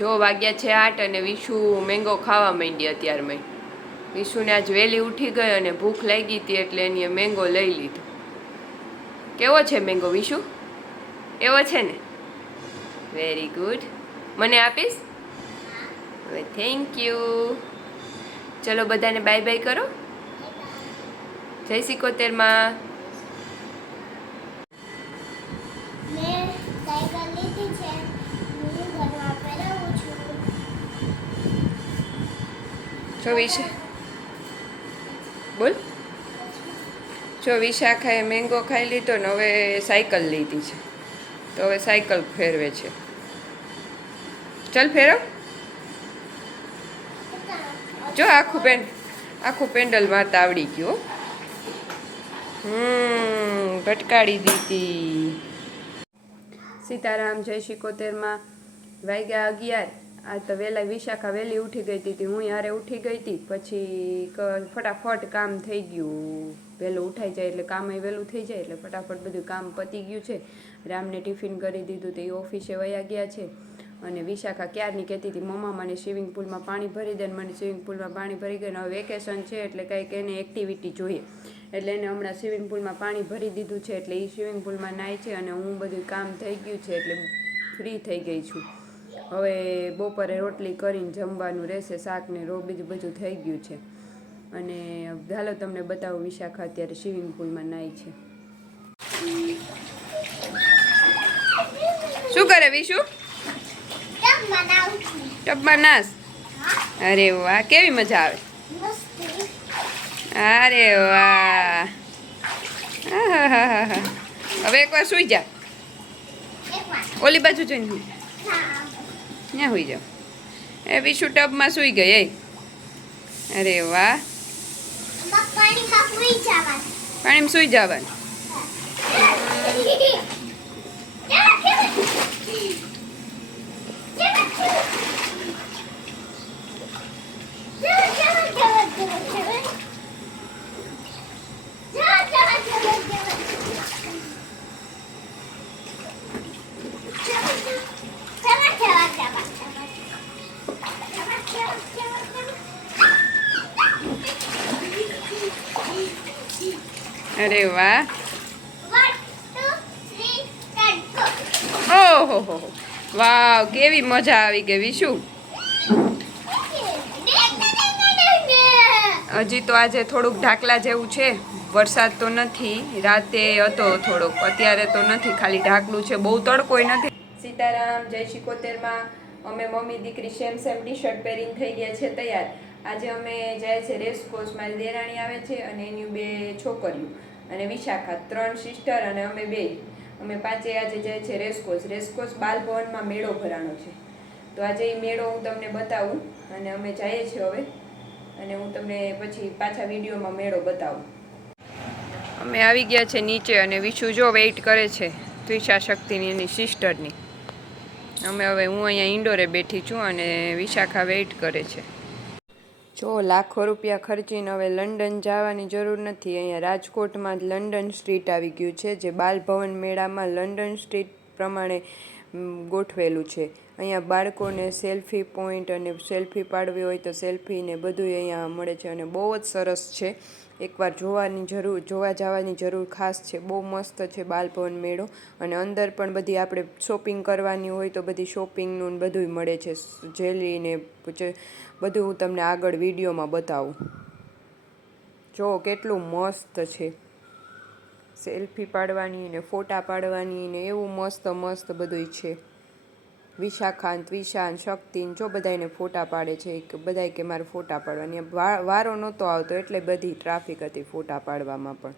જો વાગ્યા છે 8 અને વિશુ મેંગો ખાવા માંડી અત્યારમાં. વિશુને આજ વહેલી ઉઠી ગઈ અને ભૂખ લાગી હતી એટલે એની મેંગો લઈ લીધો. કેવો છે મેંગો વિશુ? એવો છે ને? Very good. મને આપીશ? હવે થેન્ક યુ. ચલો બધાને બાય બાય કરો. જય 71માં. જો બોલ. જો વિશાખાએ મેંગો ખાઈ લીધો ને હવે સાયકલ લીધી છે તો હવે સાયકલ ફેરવે છે. ચલ ફેરવ. જો આખું પેન્ડલ મારતા આવડી ગયું. ભટકાડી દીધી. સીતારામ. જય 71માં. વાગ્યા 11. આ તો વહેલા વિશાખા વહેલી ઉઠી ગઈ હતી, હું યારે ઉઠી ગઈ હતી. પછી ફટાફટ કામ થઈ ગયું. વહેલું ઉઠાઈ જાય એટલે કામ વહેલું થઈ જાય એટલે ફટાફટ બધું કામ પતી ગયું છે. રામને ટિફિન કરી દીધું તો એ ઓફિસે વયા ગયા છે. અને વિશાખા ક્યારની કહેતી હતી મમ્મા મને સ્વિમિંગ પુલમાં પાણી ભરી દે. મને સ્વિમિંગ પુલમાં પાણી ભરી ગયું. હવે વેકેશન છે એટલે કંઈક એને એક્ટિવિટી જોઈએ એટલે એને હમણાં સ્વિમિંગ પુલમાં પાણી ભરી દીધું છે એટલે એ સ્વિમિંગ પુલમાં નાય છે. અને હું બધું કામ થઈ ગયું છે એટલે ફ્રી થઈ ગઈ છું. હવે બપોરે રોટલી કરીને જમવાનું રહેશે, શાક ને બીજું બધું થઈ ગયું છે. અને ચાલો તમને બતાવું વિશાખા અત્યારે સ્વિમિંગ પુલમાં નાય છે. શું કરે વિશુ? ટબમાં નાસ. અરે વાહ, કેવી મજા આવે. અરે વાહ. હવે એકવાર સુઈ જા. ઓલી બાજુ જઈને ત્યાં સુઈ જાઓ. એ વિશુ ટબમાં સુઈ ગઈ. અરે વાહ. પાણીમાં સુઈ જવાનું. અરે વાહ. ઓહો વાવ, કેવી મજા આવી ગઈ વિશુ. હજી તો આજે થોડુંક ઢાકલા જેવું છે. વરસાદ તો નથી, રાતે હતો થોડોક, અત્યારે તો નથી, ખાલી ઢાકલું છે, બહુ તડકોય નથી. સીતારામ. જય 71માં. અમે મમ્મી દીકરી સેમ ટી શર્ટ પહેરીને થઈ ગયા છે તૈયાર. આજે અમે જાય છે રેસકોર્સ. મારી દેરાણી આવે છે અને એની 2 છોકરીઓ અને વિશાખા, 3 સિસ્ટર અને અમે પાંચે આજે જાય છે રેસકોર્સ. બાલભવનમાં મેળો ભરાણો છે તો આજે એ મેળો હું તમને બતાવું. અને અમે જઈએ છીએ હવે અને હું તમને પછી પાછા વિડીયોમાં મેળો બતાવું. અમે આવી ગયા છે નીચે અને વિશુ જો વેઇટ કરે છે ત્રિષા શક્તિની એની સિસ્ટરની. હું અહીંયા ઇન્ડોરે બેઠી છું અને વિશાખા વેઇટ કરે છે. જો લાખો રૂપિયા ખર્ચીને હવે લંડન જવાની જરૂર નથી. અહીંયા રાજકોટમાં જ લંડન સ્ટ્રીટ આવી ગયું છે જે બાલભવન મેળામાં લંડન સ્ટ્રીટ પ્રમાણે ગોઠવેલું છે. અહીંયા બાળકોને સેલ્ફી પોઈન્ટ અને સેલ્ફી પાડવી હોય તો સેલ્ફી ને બધું અહીંયા મળે છે અને બહુ જ સરસ છે. એકવાર જોવા જવાની જરૂર ખાસ છે. બહુ મસ્ત છે બાલભવન મેળો. અને અંદર પણ બધી આપણે શોપિંગ કરવાની હોય તો બધી શોપિંગનું બધું મળે છે. જેલી ને બધું હું તમને આગળ વિડીયોમાં બતાવું. જો કેટલું મસ્ત છે. સેલ્ફી પાડવાની ને ફોટા પાડવાની ને એવું મસ્ત બધું છે. વિશાખા, ત્વિષા, શક્તિ જો બધાને ફોટા પાડે છે. બધાય કે મારે ફોટા પાડવાની. વારો નહોતો આવતો એટલે બધી ટ્રાફિક હતી ફોટા પાડવામાં પણ.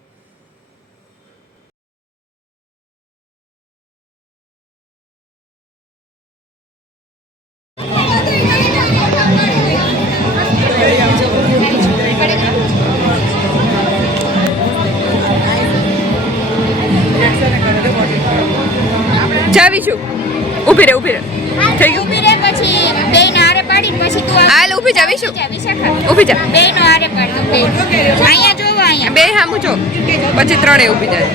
જાવીશું. ઊભી રહે થઈ ગયું. પછી બેન આરે પાડી પછી તું હાલ ઊભી જાવીશું. ઊભી જા. બેન આરે પાડી અહીંયા જોવો અહીંયા બે હામું જો પછી ત્રણે ઊભી જાય.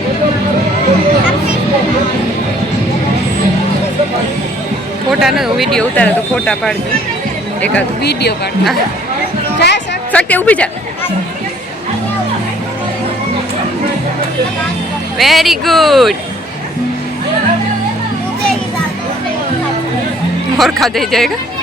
ફોટા ન વિડીયો ઉતારે તો ફોટા પાડજો એકાદ વિડીયો કાઢ જા સર શક્તિ ઊભી જા વેરી ગુડ ઓરખા દे જાયગા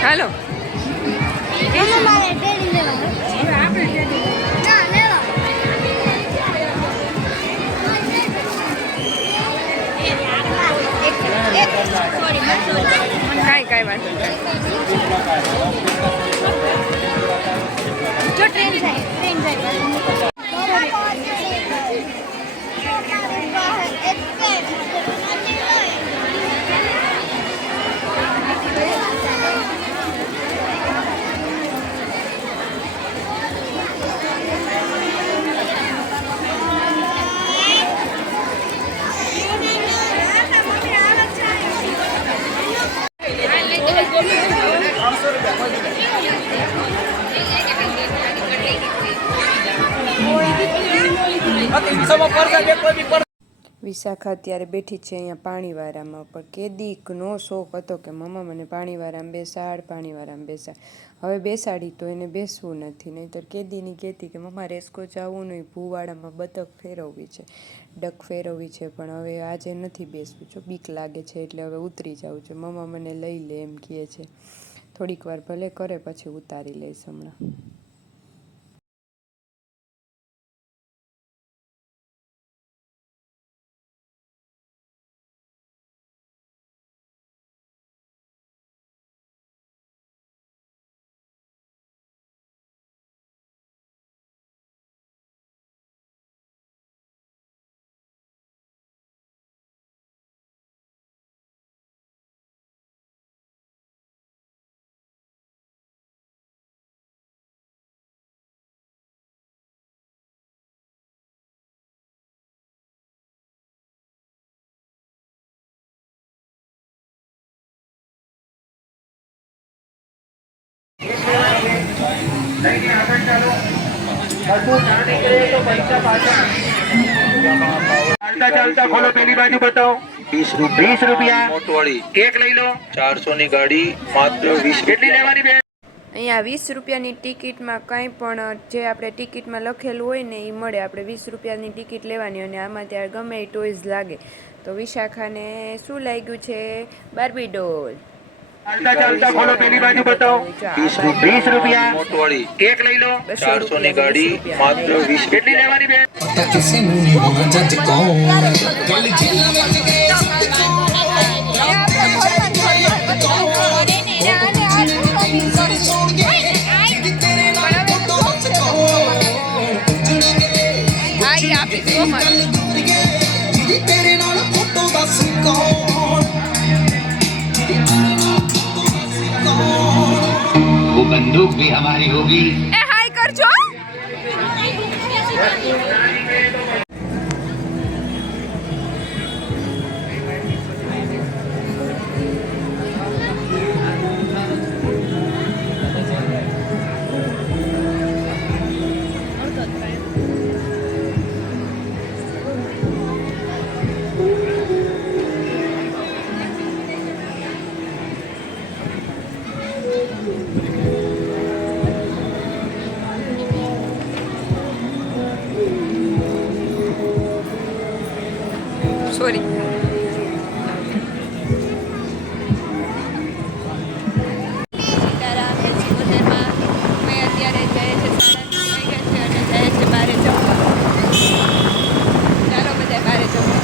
હાલો કાંઈ વાંધો જો ટ્રેન જાય વિશાખા અત્યારે બેઠી છે અહીંયા પાણીવાળામાં પણ કેદીકનો શોખ હતો કે મમ્મા મને પાણીવાળામાં બેસાડ હવે બેસાડી તો એને બેસવું નથી નહીંતર કેદીની કહેતી કે મમ્મા રેસકો જવું નહીં ભૂવાડામાં બતક ફેરવવી છે ડક ફેરવવી છે પણ હવે આજે નથી બેસવું જો બીક લાગે છે એટલે હવે ઉતરી જાઉં છે મમ્મા મને લઈ લે એમ કહે છે થોડીક વાર ભલે કરે પછી ઉતારી લઈશ હમણાં ચાલતા ખોલો પેલી બાજુ બતાવો 20 રૂપિયા મોટવાળી એક લઈ લો 400 ની ગાડી માત્ર 20 કેટલી લેવાની બેન અહીંયા 20 રૂપિયાની ટિકિટમાં કંઈ પણ જે આપણે ટિકિટમાં લખેલું હોય ને એ મળે આપણે 20 રૂપિયાની ટિકિટ લેવાની અને આમાં ત્યારે ગમે એ ટોયઝ લાગે તો વિશાખાને શું લાગ્યું છે બાર્બી ડોલ ચાલતા ખોલો પેલી બાજુ બતાવો 20 રૂપિયા મોટવાળી એક લઈ લો 400 ની ગાડી માત્ર 20 કેટલી લેવાની બેન ਕਿਸੇ ਨੂੰ ਨਹੀਂ ਹੋਣਾ ਜੱਜ ਕੌਣ ਗੱਲ ਜੇਲਾਂ ਵਿੱਚ ਗਏ ਤੇਰੇ ਨਾਲ ਫੋਟੋ ਦੱਸ ਕੌਣ वो बंदूक भी हमारी होगी એ હાય કરજો સોરી. સીતારામ જય શ્રી ગોતેરમાં. અમે અત્યારે જઈએ છીએ 9:30 વાગ્યા છે અને જઈએ છીએ બહાર જમવા. ચાલો બધા બહાર જમવા.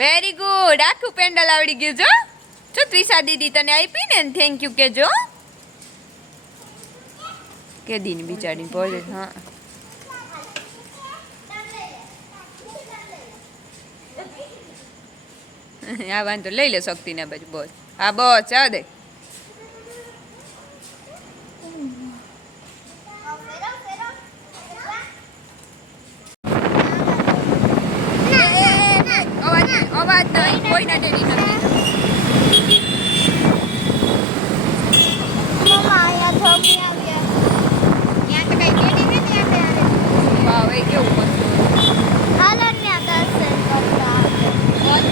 Very good. આખું પેન્ડલ આવડી ગયું જો. જો ત્રિષા દીદી તને આપી ને થેન્ક યુ કેજો. કે દીની બિચારી બોલે. હા આ વાંધો લઈ લે શક્તિને બાજુ બોલ. હા બસ ચા દે. અવાજ નહીં કોઈ ના દેવી નથી. મમ્મા અહીંયા થોડી આવ્યા ત્યાં તો કઈ દેડી નથી આપણે વાવ એ કેવું મસ્ત. હાલો ને દર્શન કરતા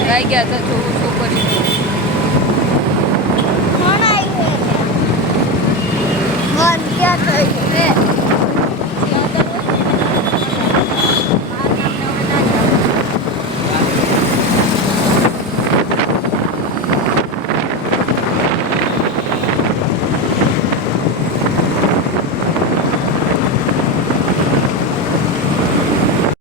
વાગ્યા હતા છોકરી